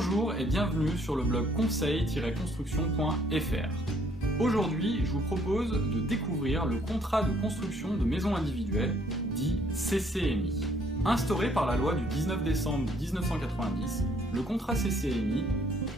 Bonjour et bienvenue sur le blog conseil-construction.fr. Aujourd'hui, je vous propose de découvrir le contrat de construction de maisons individuelles, dit CCMI. Instauré par la loi du 19 décembre 1990, le contrat CCMI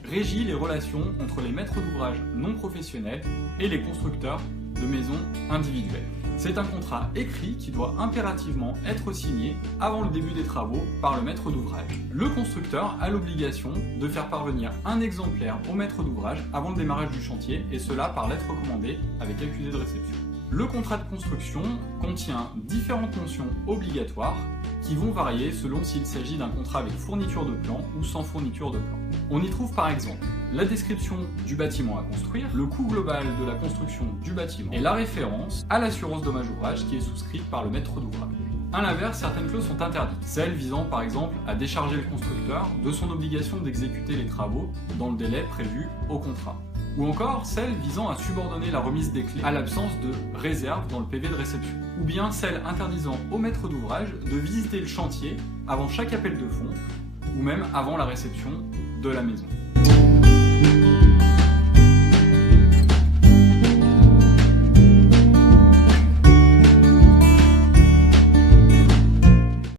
régit les relations entre les maîtres d'ouvrage non professionnels et les constructeurs de maisons individuelles. C'est un contrat écrit qui doit impérativement être signé avant le début des travaux par le maître d'ouvrage. Le constructeur a l'obligation de faire parvenir un exemplaire au maître d'ouvrage avant le démarrage du chantier, et cela par lettre recommandée avec accusé de réception. Le contrat de construction contient différentes mentions obligatoires qui vont varier selon s'il s'agit d'un contrat avec fourniture de plan ou sans fourniture de plan. On y trouve par exemple la description du bâtiment à construire, le coût global de la construction du bâtiment et la référence à l'assurance dommage ouvrage qui est souscrite par le maître d'ouvrage. A l'inverse, certaines clauses sont interdites, celles visant par exemple à décharger le constructeur de son obligation d'exécuter les travaux dans le délai prévu au contrat. Ou encore celles visant à subordonner la remise des clés à l'absence de réserve dans le PV de réception. Ou bien celles interdisant au maître d'ouvrage de visiter le chantier avant chaque appel de fonds, ou même avant la réception de la maison.